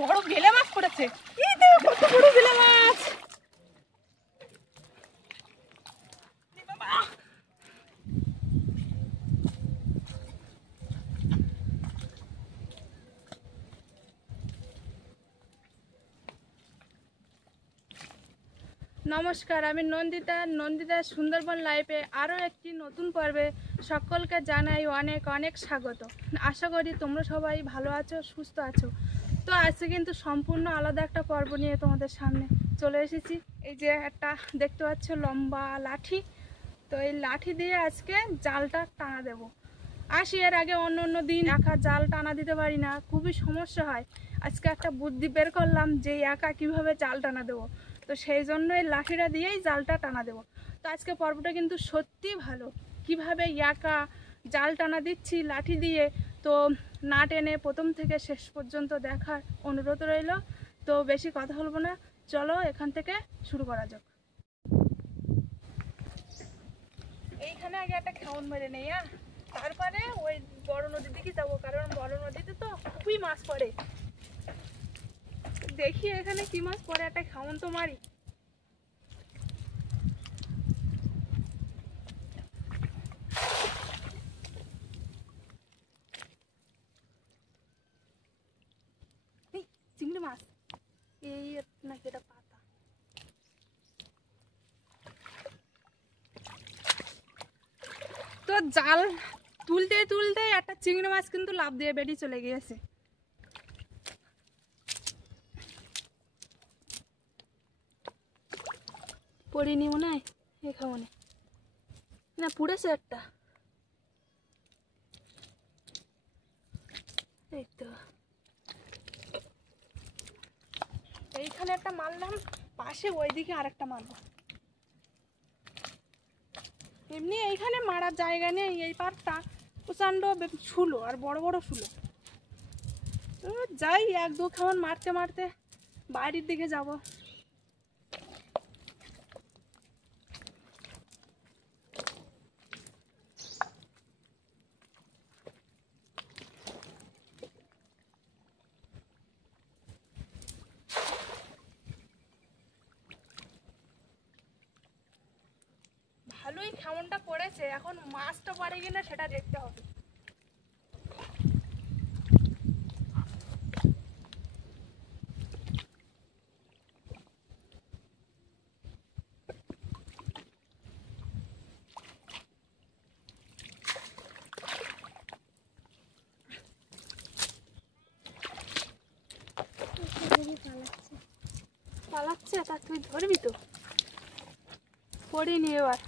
বড় বেলে মাছ পড়েছে। এই দেখো কত বড় বেলে মাছ। নমস্কার, আমি নন্দিতা সুন্দরবন লাইফে আরও একটি নতুন পর্বে সকলকে জানাই অনেক অনেক স্বাগত। আশা করি তোমরা সবাই ভালো আছো, সুস্থ আছো। তো আজকে কিন্তু সম্পূর্ণ আলাদা একটা পর্ব নিয়ে তোমাদের সামনে চলে এসেছি। এই যে একটা দেখতে পাচ্ছ লম্বা লাঠি, তো এই লাঠি দিয়ে আজকে জালটা টানা দেব। আসি এর আগে অন্য দিন একা জাল টানা দিতে পারি না, খুবই সমস্যা হয়। আজকে একটা বুদ্ধি বের করলাম যে একা কীভাবে জাল টানা দেবো, তো সেই জন্য এই লাঠিটা দিয়েই জালটা টানা দেবো। তো আজকে পর্বটা কিন্তু সত্যি ভালো, কিভাবে একা জাল টানা দিচ্ছি লাঠি দিয়ে। তো না টেনে প্রথম থেকে শেষ পর্যন্ত দেখার অনুরোধ রইল। তো বেশি কথা বলবো না, চলো এখান থেকে শুরু করা যাক। এইখানে আগে একটা খেউন মেরে নেই, তারপরে ওই বড় নদীর দিকে যাবো, কারণ বড় নদীতে তো খুবই মাছ পড়ে। দেখি এখানে কি মাছ পড়ে, একটা খাওন তো মারি। চিংড়ি মাছ, এই নাকি এটা পাতা। তো জাল তুলতে তুলতে একটা চিংড়ি মাছ কিন্তু লাফ দিয়ে বেরিয়ে চলে গিয়েছে। পড়িনি মনে হয়, এই খাওয়ানে না পুড়েছে একটা। এই তো এইখানে একটা মারলাম, পাশে ওইদিকে আরেকটা মারবো। এমনি এইখানে মারার জায়গা নেই, এই পারটা প্রচণ্ড শুলো আর বড় বড় শুলো। যাই এক দু খাওয়ান মারতে মারতে বাড়ির দিকে যাব। ভালোই খাওয়ানটা পড়েছে, এখন মাছটা পারে কিনা সেটা দেখতে হবে। পালাচ্ছে, তা তুই ধরবি তো? পড়িনি এবার।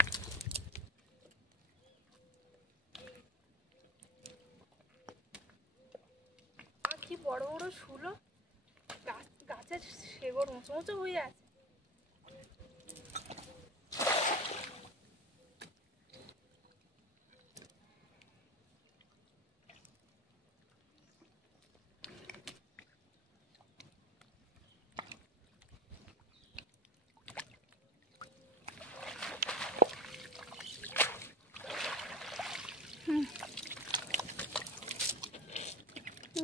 কি বড় বড় শুলো, গাছের শেকড় উঁচু উঁচু হয়ে আছে।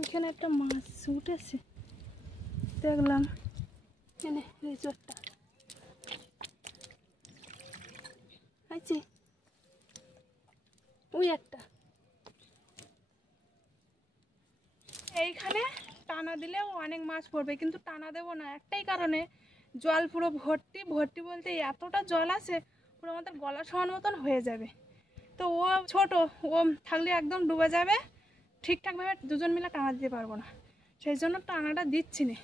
এখানে একটা মাছ উঠেছে দেখলাম, এনে রিজোর্টটা আছে ওই একটা। এইখানে টানা দিলেও অনেক মাছ পড়বে, কিন্তু টানা দেবো না একটাই কারণে, জল পুরো ভর্তি ভর্তি বলতে এতটা জল আছে পুরো আমাদের গলা সমান মতন হয়ে যাবে। তো ও ছোট, ও থাকলে একদম ডুবে যাবে, ঠিকঠাকভাবে দুজন মিলে টানা দিতে পারবো না, সেই জন্য টানাটা দিচ্ছি না।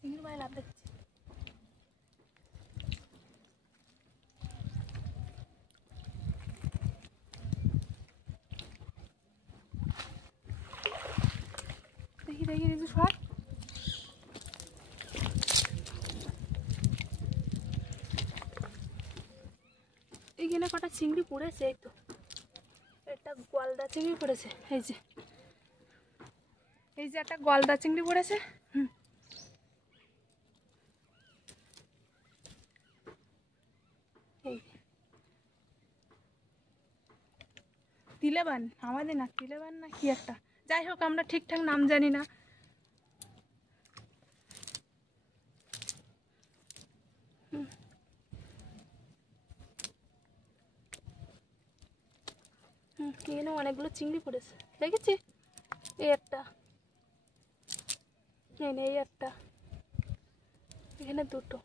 চিংড়ি মাছ লাভ দেখছি। দেখি দেখি রিজু সর। চিংড়ি পড়েছে, এই তো একটা গলদা চিংড়ি পড়েছে, এই যে একটা গলদা চিংড়ি পড়েছে। এই তিলেবান, আমাদের না তিলেবান না কি একটা, যাই হোক আমরা ঠিকঠাক নাম জানি না। এখানে অনেকগুলো চিংড়ি পড়েছে, দেখেছি? এই একটা, এই একটা, এখানে দুটো।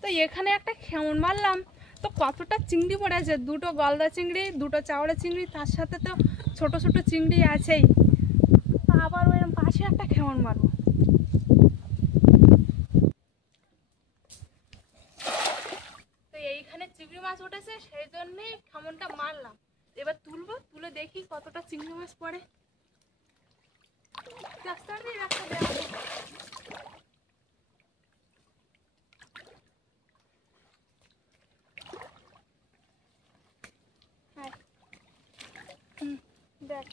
তো এখানে একটা খেমন মারলাম, তো কতটা চিংড়ি পড়েছে, দুটো গলদা চিংড়ি, দুটো চাওড়া চিংড়ি, তার সাথে তো ছোট ছোট চিংড়ি আছেই। আবার ওই পাশে একটা খেমন মারবো। তো এইখানে চিংড়ি মাছ উঠেছে, সেই জন্যই খেমনটা মারলাম। এবার তুলবো, তুলে দেখি কতটা চিংড়ি মাছ পড়ে। দেখ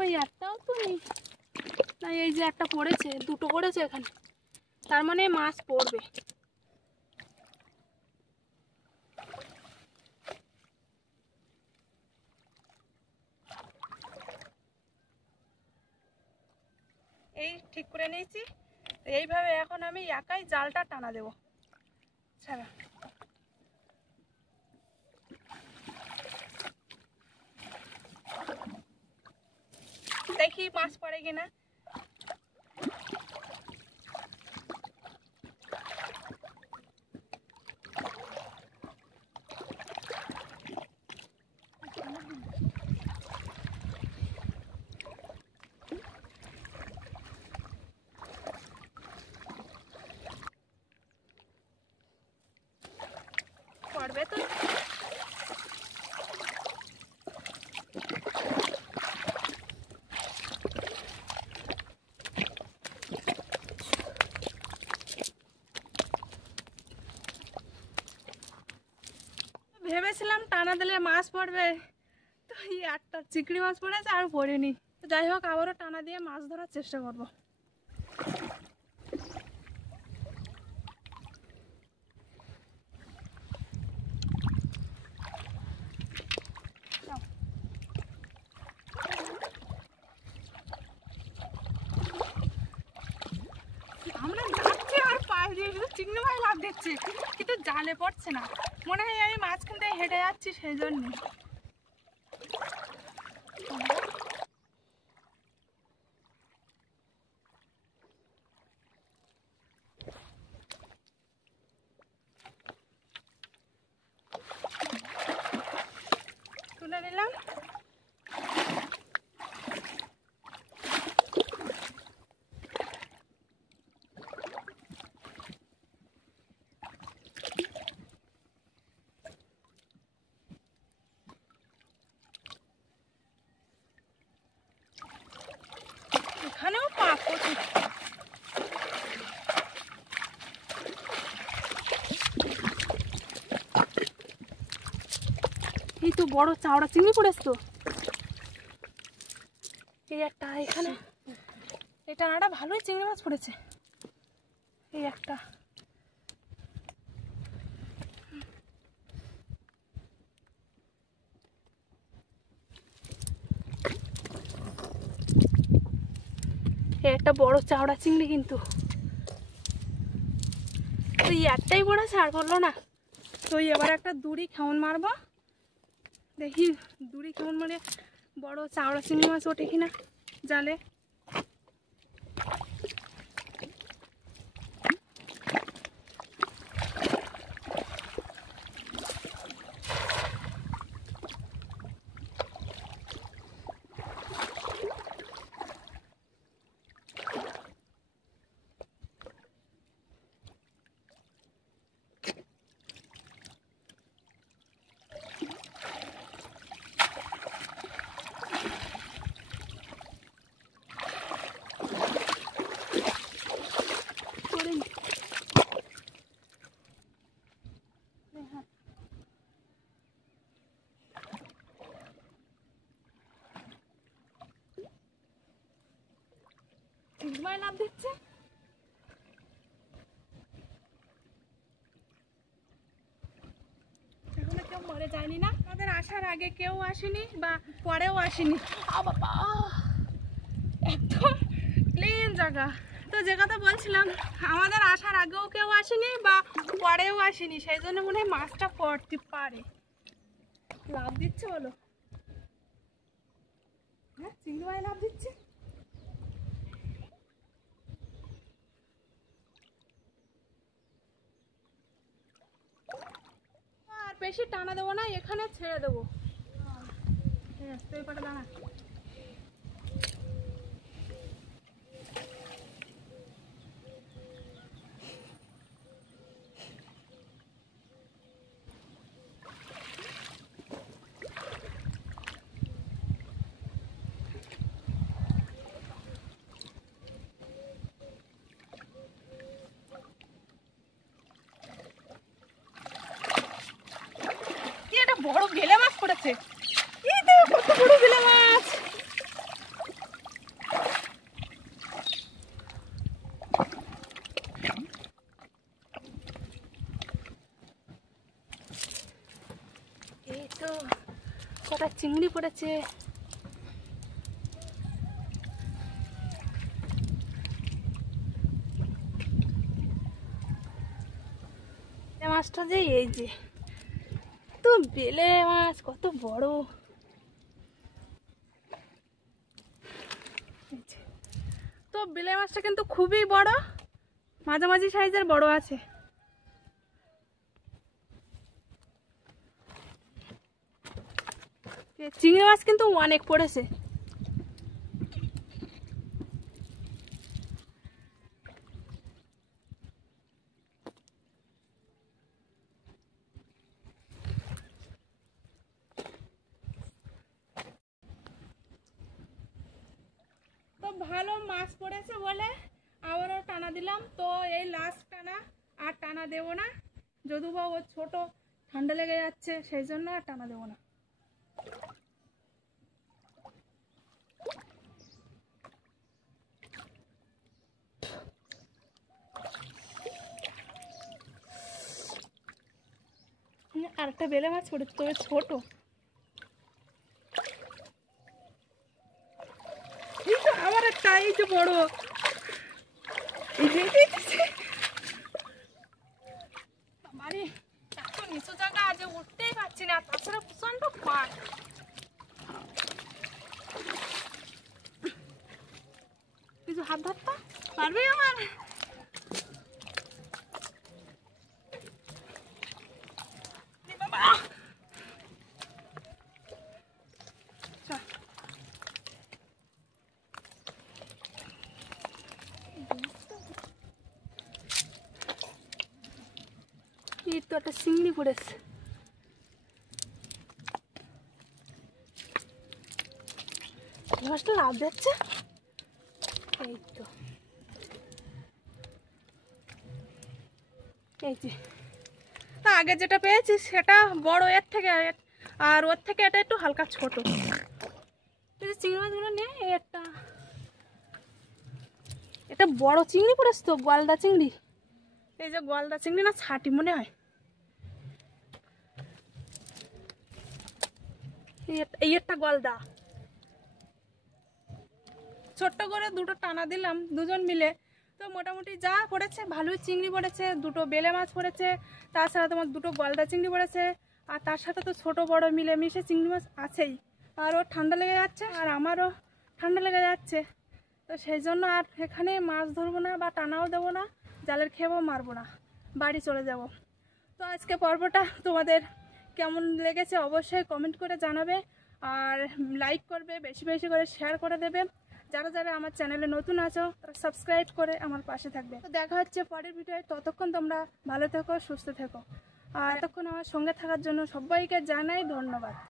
ওই একটাও তো নেই না, এই যে একটা পড়েছে, দুটো পড়েছে এখানে, তার মানে মাছ পড়বে। এই ঠিক করে নিয়েছি, এইভাবে এখন আমি একাই জালটা টানা দেবো। ছাড়া দেখি মাছ পড়ে কিনা। পড়বে তো। ভেবেছিলাম টানা দিলে মাছ পড়বে, তো এই একটা চিংড়ি মাছ পড়েছে আর পড়েনি। যাই হোক আবারও টানা দিয়ে মাছ ধরার চেষ্টা করব। আমরা যাচ্ছি আর পায়ে দিয়ে শুধু চিংড়ি মাছ লাভ দিচ্ছি, কিন্তু জালে পড়ছে না। মনে হয় আমি মাঝখান থেকে হেঁটে যাচ্ছি সেই জন্য। তুলে নিলাম। এখানেও পাক প্রচুর। এই তো বড় চাওড়া চিংড়ি পড়েছে তো, এই একটা এখানে, এই টানাটা ভালোই চিংড়ি মাছ পড়েছে। এই একটা, এই একটা বড় চাওড়া চিংড়ি কিন্তু। তো একটাই পড়েছে, আর বললো না। তো এবার একটা দড়ি খেমন মারবো, দেখি দড়ি খেমন মারে বড় চাওড়া চিংড়ি মাছ ওঠে কিনা জালে। লাভ দিচ্ছে, এখনো কেউ মরে যায়নি না। আমাদের আসার আগে কেউ আসেনি বা পরেও আসেনি। বাবা একদম ক্লিন জায়গা। তো যে কথা বলছিলাম, আমাদের আসার আগেও কেউ আসেনি বা পরেও আসেনি, সেই জন্য মনে হয় মাছটা পড়তে পারে। লাভ দিচ্ছে বলো? হ্যাঁ, চিংড়ি মাছ লাভ দিচ্ছে। আর বেশি টানা দেবো না, এখানে ছেড়ে দেবো। তুই পাটা দাঁড়া। বড় বেলে মাছ পড়েছে, এই দেখো কত বড় বেলে মাছ। এই তো কটা চিংড়ি পড়েছে। মাছটা যে এই যে তো বেলে মাছ, কত বড়। তো বেলে মাছটা কিন্তু খুবই বড়, মাঝামাঝি সাইজের বড় আছে। চিংড়ি মাছ কিন্তু অনেক পড়েছে। তো ভালো মাছ পড়েছে বলে আবারও টানা দিলাম। তো এই লাস্ট টানা, আর টানা দেবো না, যদু বা ও ছোট, ঠান্ডা লেগে যাচ্ছে, সেই জন্য আর টানা দেবো না। আর একটা বেলে মাছ পড়েছে, তবে ছোট। এই তো আবার একটা, এই যে বড়, এত নিচু জায়গা আজ উঠতেই পারছি না, তাছাড়া প্রচন্ড পাট। কিছু হাত ধরতে পারবে আমার? এই তো একটা চিংড়ি পড়েছে। মাছটা লাভ দিচ্ছে। এই তো এই যে আগে যেটা পেয়েছি সেটা বড় এর থেকে, আর ওর থেকে এটা একটু হালকা ছোট। এই যে চিংড়ি মাছগুলো নিয়ে একটা, এটা বড় চিংড়ি পড়েছে তো, গলদা চিংড়ি। এই যে গলদা চিংড়ি না, ছাটি মনে হয়। এই একটা গলদা, ছোট্ট করে দুটো টানা দিলাম দুজন মিলে, তো মোটামুটি যা পড়েছে ভালোই চিংড়ি পড়েছে, দুটো বেলে মাছ পড়েছে, তাছাড়া তোমার দুটো গলদা চিংড়ি পড়েছে, আর তার সাথে তো ছোট বড় মিলেমিশে চিংড়ি মাছ আছেই। আর ওর ঠান্ডা লেগে যাচ্ছে আর আমারও ঠান্ডা লেগে যাচ্ছে, তো সেই জন্য আর এখানে মাছ ধরবো না বা টানাও দেবো না, জালের খেয়েও মারবো না, বাড়ি চলে যাব। তো আজকে পর্বটা তোমাদের কেমন লেগেছে অবশ্যই কমেন্ট করে জানাবে, আর লাইক করবে, বেশি বেশি করে শেয়ার করে দেবে। যারা যারা আমার চ্যানেলে নতুন আছো তারা সাবস্ক্রাইব করে আমার পাশে থাকবে। তো দেখা হচ্ছে পরের ভিডিওয়, ততক্ষণ তোমরা ভালো থেকো, সুস্থ থেকো, আর এতক্ষণ আমার সঙ্গে থাকার জন্য সবাইকে জানাই ধন্যবাদ।